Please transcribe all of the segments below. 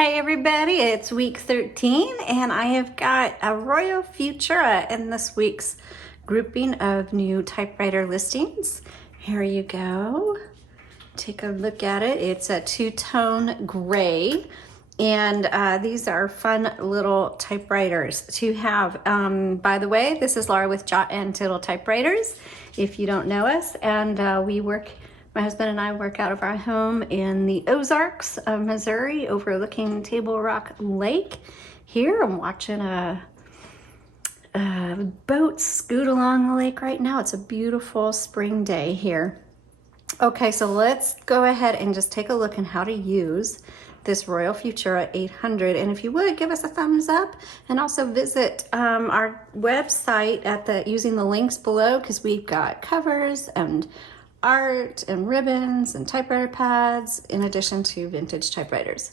Hey everybody, it's week 13 and I have got a Royal Futura in this week's grouping of new typewriter listings. Here you go. Take a look at it. It's a two-tone gray and these are fun little typewriters to have. By the way, this is Laura with Untitled Typewriters, if you don't know us, and my husband and I work out of our home in the Ozarks of Missouri, overlooking Table Rock Lake. Here I'm watching a boat scoot along the lake right now. It's a beautiful spring day here. Okay, so let's go ahead and just take a look at how to use this Royal Futura 800. And if you would, give us a thumbs up and also visit our website using the links below, because we've got covers and art and ribbons and typewriter pads in addition to vintage typewriters.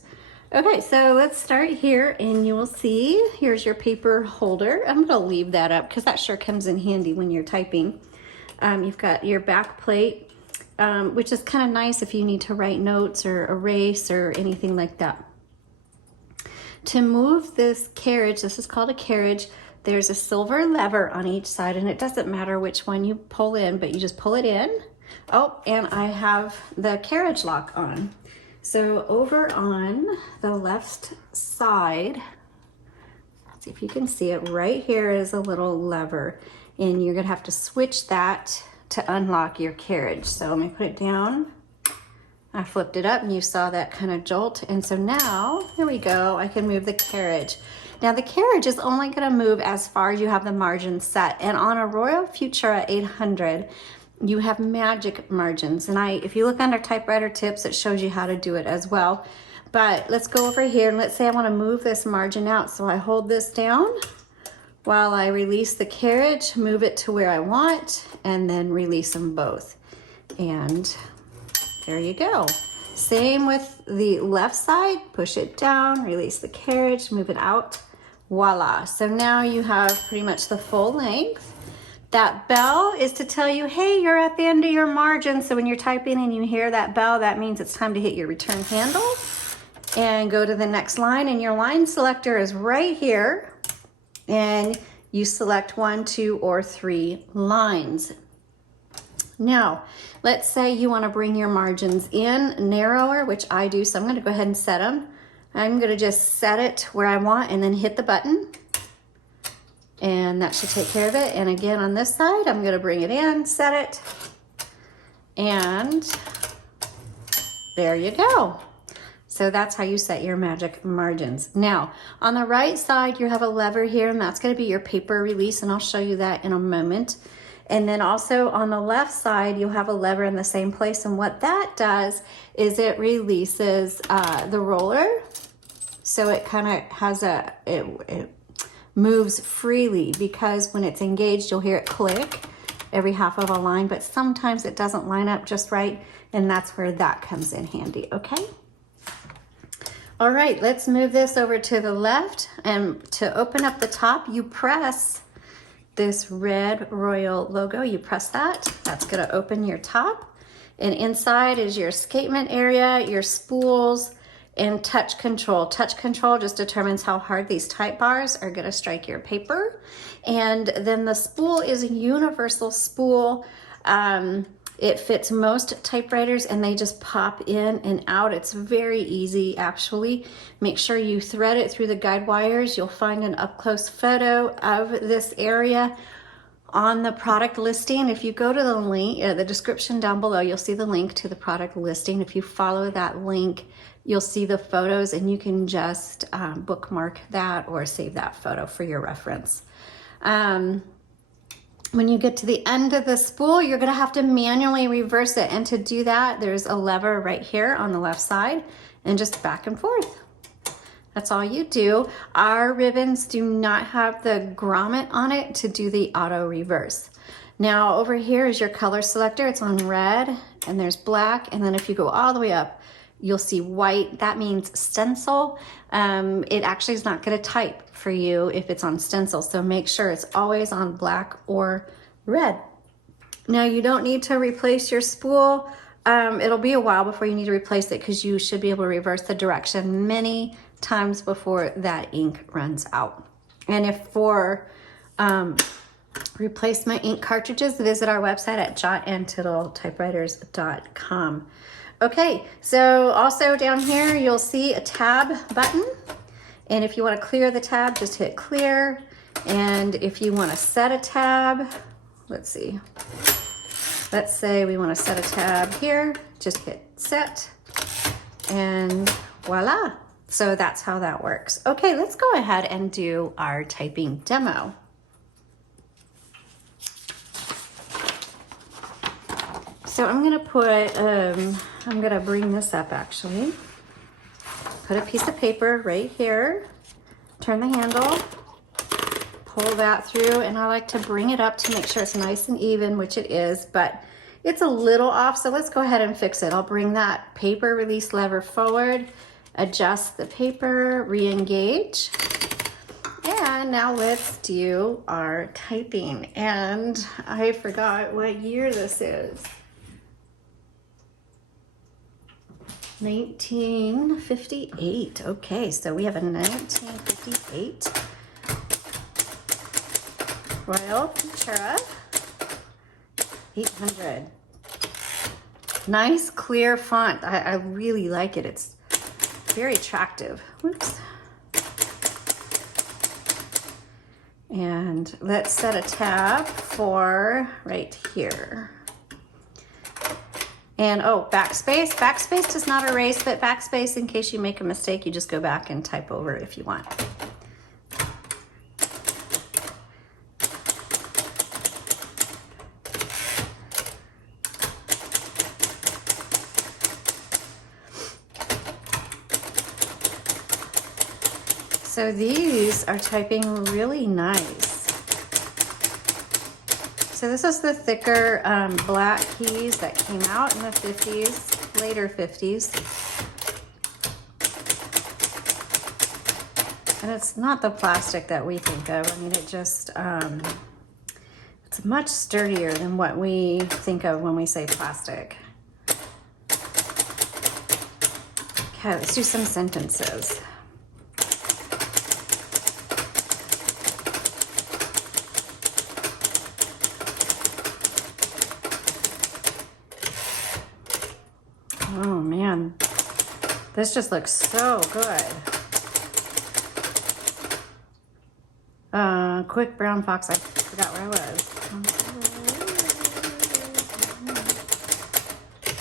Okay, so let's start here and you will see here's your paper holder. I'm going to leave that up because that sure comes in handy when you're typing. You've got your back plate, which is kind of nice if you need to write notes or erase or anything like that. To move this carriage, this is called a carriage, there's a silver lever on each side, and it doesn't matter which one you pull in, but you just pull it in. Oh, and I have the carriage lock on. So over on the left side, let's see if you can see it, right here is a little lever, and you're gonna have to switch that to unlock your carriage. So let me put it down. I flipped it up and you saw that kind of jolt. And so now, there we go, I can move the carriage. Now the carriage is only gonna move as far as you have the margin set. And on a Royal Futura 800, you have magic margins. And if you look under typewriter tips, it shows you how to do it as well. But let's go over here and let's say I wanna move this margin out. So I hold this down while I release the carriage, move it to where I want, and then release them both. And there you go. Same with the left side, push it down, release the carriage, move it out, voila. So now you have pretty much the full length. That bell is to tell you, hey, you're at the end of your margin. So when you're typing and you hear that bell, that means it's time to hit your return handle and go to the next line. And your line selector is right here. And you select 1, 2, or 3 lines. Now, let's say you want to bring your margins in narrower, which I do. So I'm going to go ahead and set them. I'm going to just set it where I want and then hit the button. And that should take care of it. And again, on this side, I'm going to bring it in, set it, and there you go. So that's how you set your magic margins. Now, on the right side, you have a lever here, and that's going to be your paper release, and I'll show you that in a moment. And then also on the left side, you'll have a lever in the same place, and what that does is it releases the roller. So it kind of has it moves freely, because when it's engaged, you'll hear it click every half of a line, but sometimes it doesn't line up just right, and that's where that comes in handy, okay? All right, let's move this over to the left, and to open up the top, you press this red Royal logo, you press that, that's gonna open your top, and inside is your escapement area, your spools, and touch control. Touch control just determines how hard these type bars are gonna strike your paper. And then the spool is a universal spool. It fits most typewriters and they just pop in and out. It's very easy actually. Make sure you thread it through the guide wires. You'll find an up-close photo of this area on the product listing. If you go to the link, the description down below, you'll see the link to the product listing. If you follow that link, you'll see the photos and you can just bookmark that or save that photo for your reference. When you get to the end of the spool, you're gonna have to manually reverse it. And to do that, there's a lever right here on the left side and just back and forth. That's all you do. Our ribbons do not have the grommet on it to do the auto reverse. Now over here is your color selector. It's on red and there's black. And then if you go all the way up, you'll see white. That means stencil. It actually is not gonna type for you if it's on stencil. So make sure it's always on black or red. Now you don't need to replace your spool. It'll be a while before you need to replace it because you should be able to reverse the direction many times before that ink runs out. And if for replacement ink cartridges, visit our website at jotandtittletypewriters.com. Okay, so also down here you'll see a tab button, and if you want to clear the tab, just hit clear. And if you want to set a tab, let's see, let's say we want to set a tab here, just hit set, and voila. So that's how that works. Okay, let's go ahead and do our typing demo. So I'm gonna put, I'm gonna bring this up actually. Put a piece of paper right here, turn the handle, pull that through, and I like to bring it up to make sure it's nice and even, which it is, but it's a little off, so let's go ahead and fix it. I'll bring that paper release lever forward, adjust the paper, re-engage, and now let's do our typing. And I forgot what year this is. 1958. Okay, so we have a 1958 Royal Futura 800. Nice clear font. I really like it. It's very attractive. Whoops. And let's set a tab for right here. And oh, backspace. Backspace does not erase, but backspace, in case you make a mistake, you just go back and type over it if you want. So these are typing really nice. So this is the thicker black keys that came out in the 50s, later 50s. And it's not the plastic that we think of. I mean, it just, it's much sturdier than what we think of when we say plastic. Okay, let's do some sentences. Oh man, this just looks so good. Quick brown fox, I forgot where I was.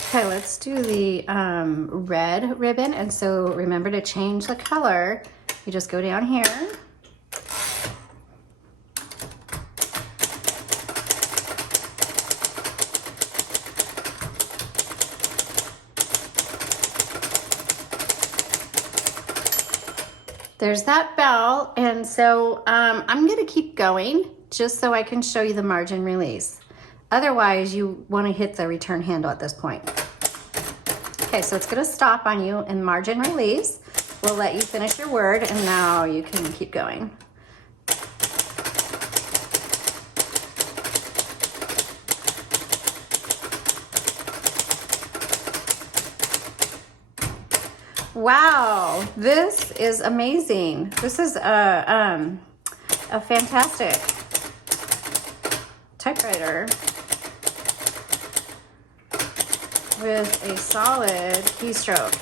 Okay, let's do the red ribbon. And so remember to change the color. You just go down here. There's that bell, and so I'm gonna keep going just so I can show you the margin release. Otherwise, you wanna hit the return handle at this point. Okay, so it's gonna stop on you and margin release. We'll let you finish your word, and now you can keep going. Wow, this is amazing. This is a fantastic typewriter with a solid keystroke.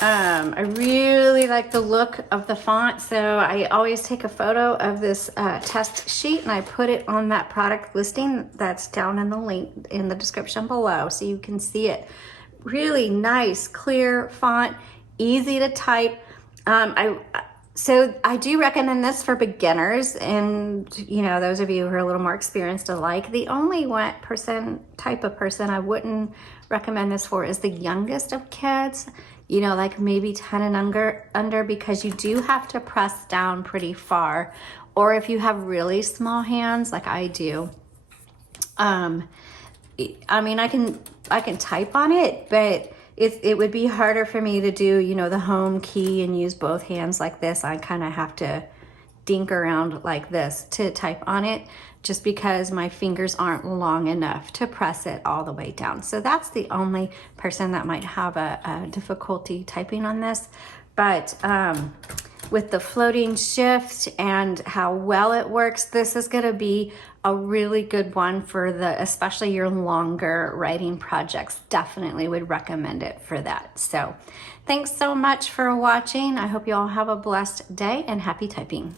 I really like the look of the font, so I always take a photo of this test sheet and I put it on that product listing that's down in the link in the description below so you can see it. Really nice, clear font, easy to type. So I do recommend this for beginners and, you know, those of you who are a little more experienced alike. The only type of person I wouldn't recommend this for is the youngest of kids, you know, like maybe 10 and under, because you do have to press down pretty far. Or if you have really small hands like I do, I mean, I can type on it, but it would be harder for me to do, you know, the home key and use both hands like this. I kind of have to dink around like this to type on it. just because my fingers aren't long enough to press it all the way down. So that's the only person that might have a difficulty typing on this. But with the floating shift and how well it works, this is going to be a really good one for especially your longer writing projects. Definitely would recommend it for that. So thanks so much for watching. I hope you all have a blessed day and happy typing.